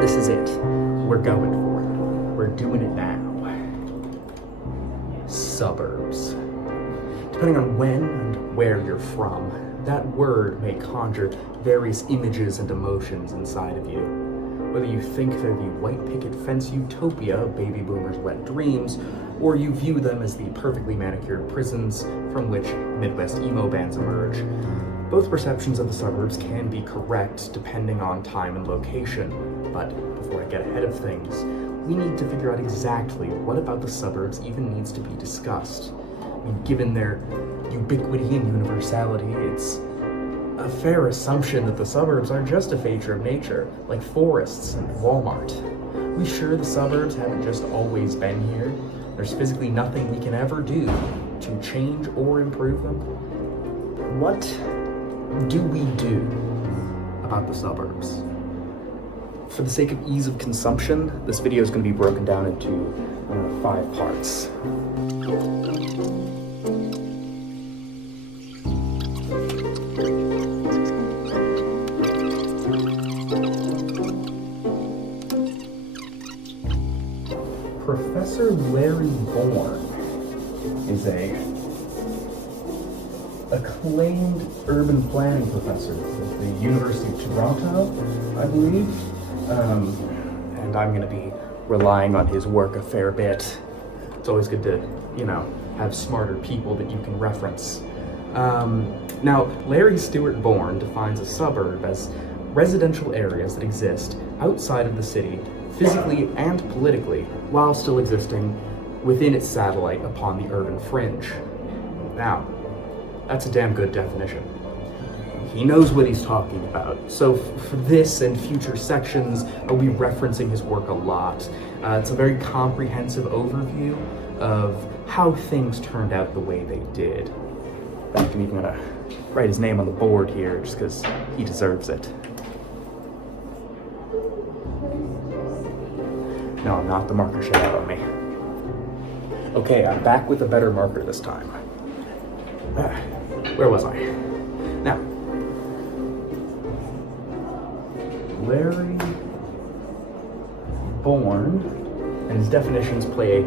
This is it. We're going for it. We're doing it now. Suburbs. Depending on when and where you're from, that word may conjure various images and emotions inside of you. Whether you think they're the white picket fence utopia of baby boomers' wet dreams, or you view them as the perfectly manicured prisons from which Midwest emo bands emerge. Both perceptions of the suburbs can be correct depending on time and location, but before I get ahead of things, we need to figure out exactly what about the suburbs even needs to be discussed. I mean, given their ubiquity and universality, it's a fair assumption that the suburbs are just a feature of nature, like forests and Walmart. We sure the suburbs haven't just always been here? There's physically nothing we can ever do to change or improve them? What do we do about the suburbs? For the sake of ease of consumption, this video is going to be broken down into 5 parts. Professor Larry Bourne is a acclaimed urban planning professor at the University of Toronto, I believe. And I'm going to be relying on his work a fair bit. It's always good to, have smarter people that you can reference. Now, Larry Stewart Bourne defines a suburb as residential areas that exist outside of the city, physically and politically, while still existing within its satellite upon the urban fringe. Now, that's a damn good definition. He knows what he's talking about. So for this and future sections, I'll be referencing his work a lot. It's a very comprehensive overview of how things turned out the way they did. In fact, I'm even gonna write his name on the board here just because he deserves it. No, I'm not. The marker shut out on me. Okay, I'm back with a better marker this time. Where was I? Now, Larry Bourne and his definitions play a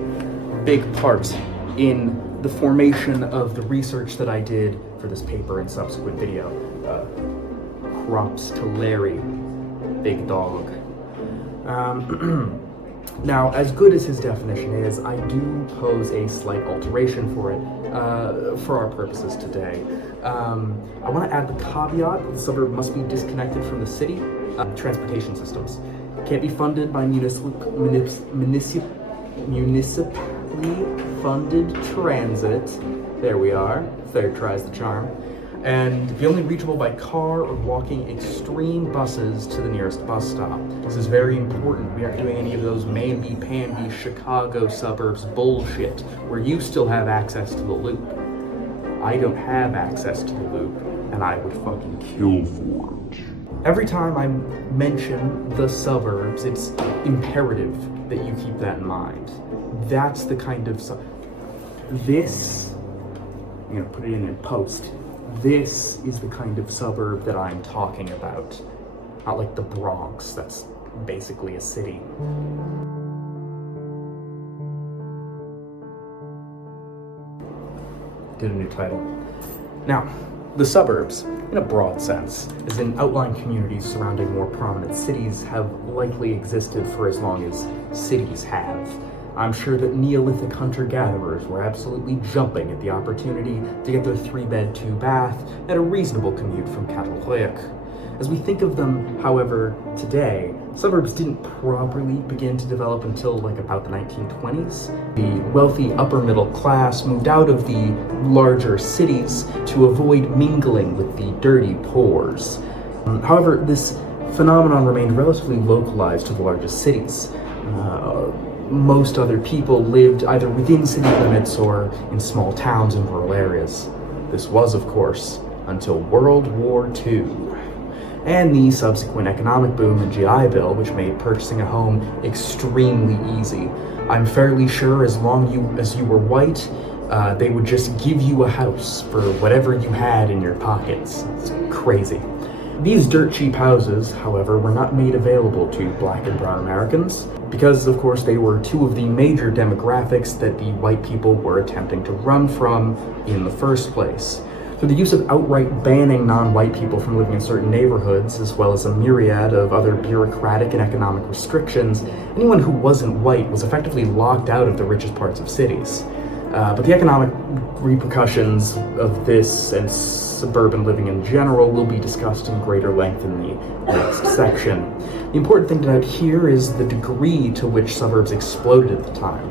big part in the formation of the research that I did for this paper and subsequent video. Props to Larry, big dog. Now, as good as his definition is, I do pose a slight alteration for it, for our purposes today. I want to add the caveat that the suburb must be disconnected from the city. Transportation systems can't be funded by municipally funded transit. There we are, third tries the charm. And be only reachable by car or walking extreme buses to the nearest bus stop. This is very important. We aren't doing any of those mamby-pamby Chicago suburbs bullshit where you still have access to the loop. I don't have access to the loop, and I would fucking kill for it. Every time I mention the suburbs, it's imperative that you keep that in mind. That's the kind of this, I'm gonna put it in post. This is the kind of suburb that I'm talking about. Not like the Bronx, that's basically a city. Did a new title. Now, the suburbs, in a broad sense, as in outlying communities surrounding more prominent cities, have likely existed for as long as cities have. I'm sure that Neolithic hunter-gatherers were absolutely jumping at the opportunity to get their 3-bed, 2-bath at a reasonable commute from Catalhoyuk. As we think of them, however, today, suburbs didn't properly begin to develop until about the 1920s. The wealthy upper middle class moved out of the larger cities to avoid mingling with the dirty poors. However, this phenomenon remained relatively localized to the largest cities. Most other people lived either within city limits or in small towns and rural areas. This was, of course, until World War II and the subsequent economic boom and GI Bill, which made purchasing a home extremely easy. I'm fairly sure as long as you were white, they would just give you a house for whatever you had in your pockets. It's crazy. These dirt cheap houses, however, were not made available to Black and brown Americans because, of course, they were two of the major demographics that the white people were attempting to run from in the first place. Through the use of outright banning non-white people from living in certain neighborhoods, as well as a myriad of other bureaucratic and economic restrictions, anyone who wasn't white was effectively locked out of the richest parts of cities. But the economic repercussions of this and suburban living in general will be discussed in greater length in the next section. The important thing to note here is the degree to which suburbs exploded at the time,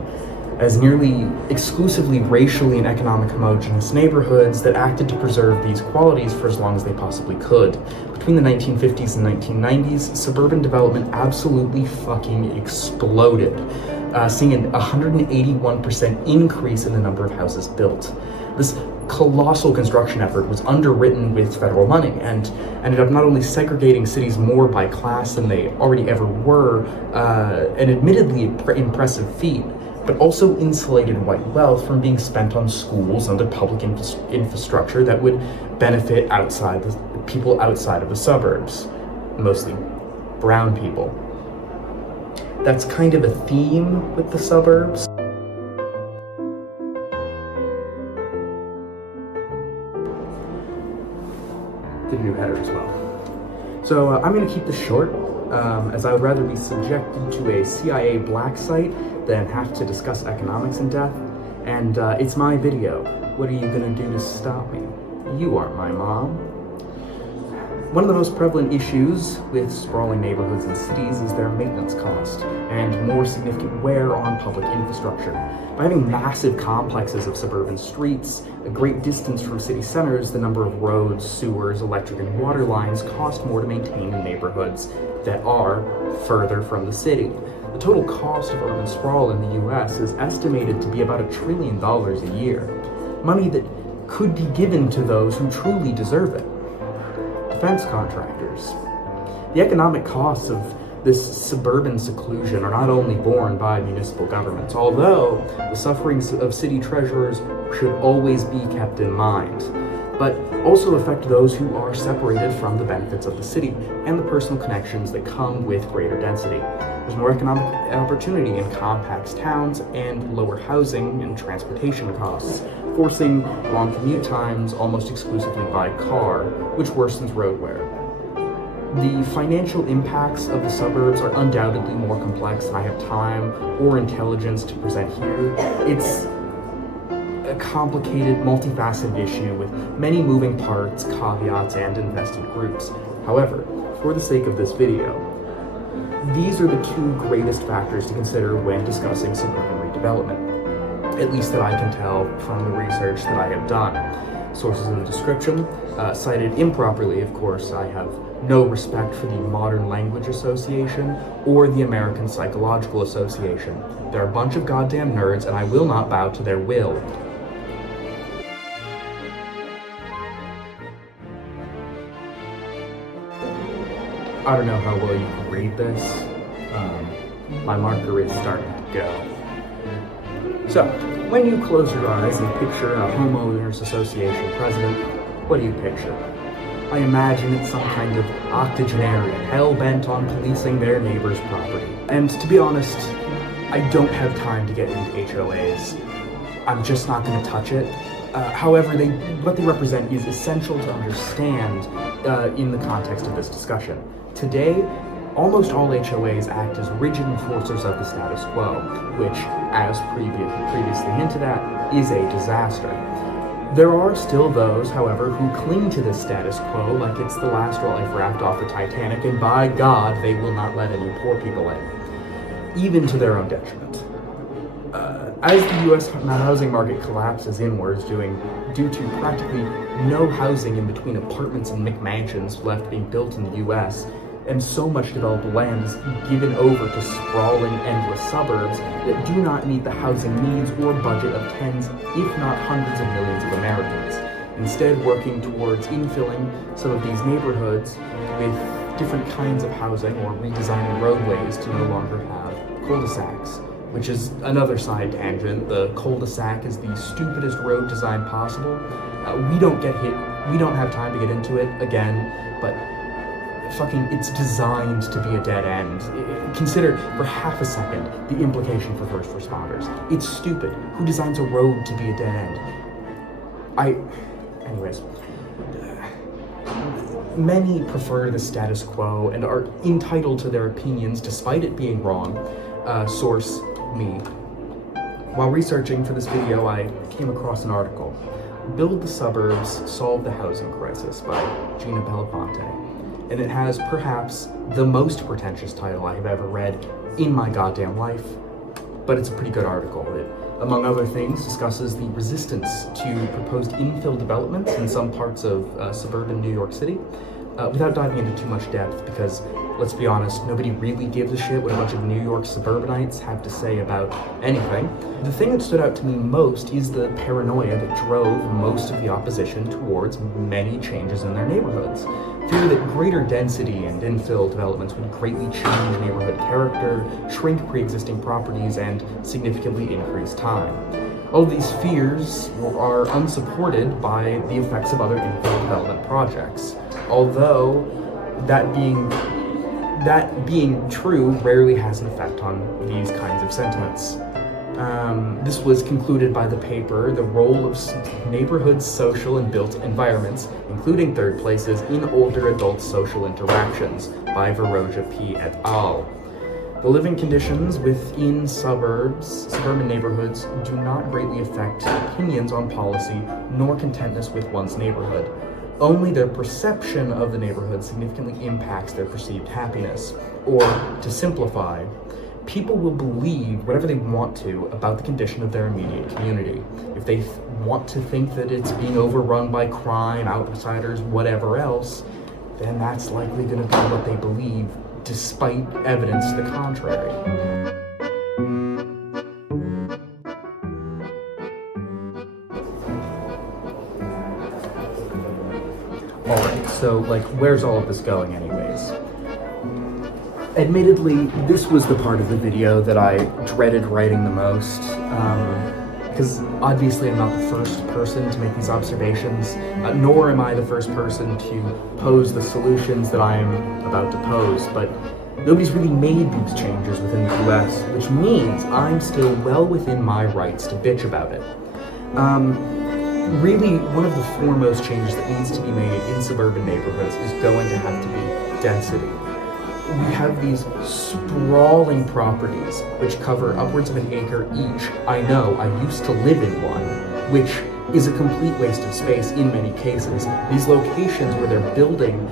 as nearly exclusively racially and economic homogeneous neighborhoods that acted to preserve these qualities for as long as they possibly could. Between the 1950s and 1990s, suburban development absolutely fucking exploded, seeing a 181% increase in the number of houses built. This colossal construction effort was underwritten with federal money and ended up not only segregating cities more by class than they already ever were, an admittedly impressive feat, but also insulated white wealth from being spent on schools and other public infrastructure that would benefit people outside of the suburbs, mostly brown people. That's kind of a theme with the suburbs. The new header as well. So I'm going to keep this short, as I would rather be subjected to a CIA black site than have to discuss economics in depth. And it's my video. What are you going to do to stop me? You aren't my mom. One of the most prevalent issues with sprawling neighborhoods and cities is their maintenance cost and more significant wear on public infrastructure. By having massive complexes of suburban streets, a great distance from city centers, the number of roads, sewers, electric and water lines cost more to maintain in neighborhoods that are further from the city. The total cost of urban sprawl in the US is estimated to be about $1 trillion a year, money that could be given to those who truly deserve it. Defense contractors. The economic costs of this suburban seclusion are not only borne by municipal governments, although the sufferings of city treasurers should always be kept in mind, but also affect those who are separated from the benefits of the city and the personal connections that come with greater density. There's more economic opportunity in compact towns and lower housing and transportation costs, forcing long commute times almost exclusively by car, which worsens road wear. The financial impacts of the suburbs are undoubtedly more complex than I have time or intelligence to present here. It's a complicated, multifaceted issue with many moving parts, caveats, and invested groups. However, for the sake of this video, these are the two greatest factors to consider when discussing suburban redevelopment, at least that I can tell from the research that I have done. Sources in the description, cited improperly, of course. I have no respect for the Modern Language Association or the American Psychological Association. They're a bunch of goddamn nerds, and I will not bow to their will. I don't know how well you can read this. My marker is starting to go. So, when you close your eyes and picture a homeowners association president, what do you picture? I imagine it's some kind of octogenarian hell-bent on policing their neighbor's property. And to be honest, I don't have time to get into HOAs. I'm just not going to touch it. However, what they represent is essential to understand in the context of this discussion. Today, almost all HOAs act as rigid enforcers of the status quo, which, as previously hinted at, is a disaster. There are still those, however, who cling to this status quo like it's the last life raft off the Titanic, and by God, they will not let any poor people in, even to their own detriment. As the US housing market collapses inwards due to practically no housing in between apartments and McMansions left being built in the US, and so much developed land is given over to sprawling, endless suburbs that do not meet the housing needs or budget of tens, if not hundreds of millions of Americans, instead working towards infilling some of these neighborhoods with different kinds of housing or redesigning roadways to no longer have cul-de-sacs. Which is another side tangent. The cul-de-sac is the stupidest road design possible. We don't have time to get into it again, but it's designed to be a dead end. Consider for half a second the implication for first responders. It's stupid. Who designs a road to be a dead end? Anyways. Many prefer the status quo and are entitled to their opinions despite it being wrong. Source, me. While researching for this video, I came across an article, Build the Suburbs, Solve the Housing Crisis by Gina Bellafante. And it has perhaps the most pretentious title I have ever read in my goddamn life, but it's a pretty good article. It, among other things, discusses the resistance to proposed infill developments in some parts of suburban New York City, without diving into too much depth, because, let's be honest, nobody really gives a shit what a bunch of New York suburbanites have to say about anything. The thing that stood out to me most is the paranoia that drove most of the opposition towards many changes in their neighborhoods. Fear that greater density and infill developments would greatly change neighborhood character, shrink pre-existing properties, and significantly increase time. All of these fears are unsupported by the effects of other infill development projects. Although that being true rarely has an effect on these kinds of sentiments. This was concluded by the paper, The Role of Neighborhood Social and Built Environments, including third places in older adult social interactions, by Varoja P. et al. The living conditions within suburban neighborhoods do not greatly affect opinions on policy nor contentness with one's neighborhood. Only their perception of the neighborhood significantly impacts their perceived happiness. Or, to simplify, people will believe whatever they want to about the condition of their immediate community. If they want to think that it's being overrun by crime, outsiders, whatever else, then that's likely going to be what they believe, despite evidence to the contrary. Alright, so, where's all of this going anyways? Admittedly, this was the part of the video that I dreaded writing the most, because obviously I'm not the first person to make these observations, nor am I the first person to pose the solutions that I'm about to pose, but nobody's really made these changes within the US, which means I'm still well within my rights to bitch about it. Really, one of the foremost changes that needs to be made in suburban neighborhoods is going to have to be density. We have these sprawling properties which cover upwards of an acre each. I know, I used to live in one, which is a complete waste of space in many cases. These locations where they're building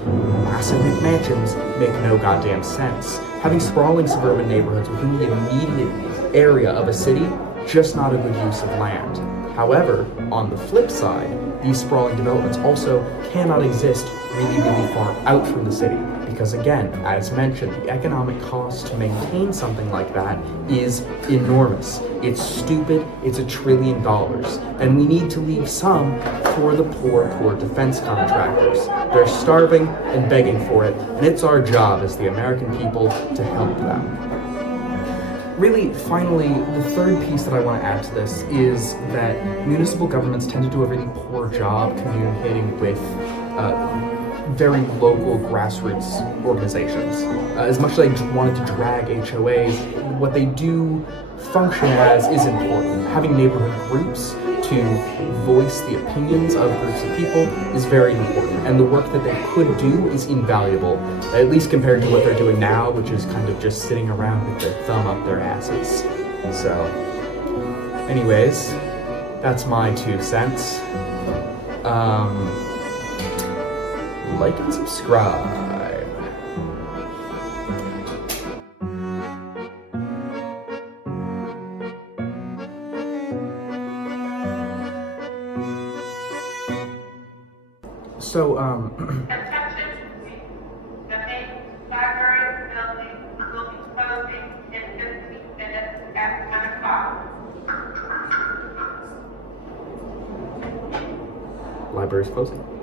massive McMansions make no goddamn sense. Having sprawling suburban neighborhoods within the immediate area of a city, just not a good use of land. However, on the flip side, these sprawling developments also cannot exist really far out from the city, because again, as mentioned, the economic cost to maintain something like that is enormous. It's stupid, it's $1 trillion, and we need to leave some for the poor defense contractors. They're starving and begging for it, and it's our job as the American people to help them. Really, finally, the third piece that I want to add to this is that municipal governments tend to do a really poor job communicating with very local grassroots organizations. As much as I wanted to drag HOAs, what they do function as is important. Having neighborhood groups to voice the opinions of groups of people is very important, and the work that they could do is invaluable, at least compared to what they're doing now, which is kind of just sitting around with their thumb up their asses. So, anyways, that's my 2 cents. Like and subscribe. So, Attention, the main library building will be closing in 15 minutes at 10 o'clock. Library's closing.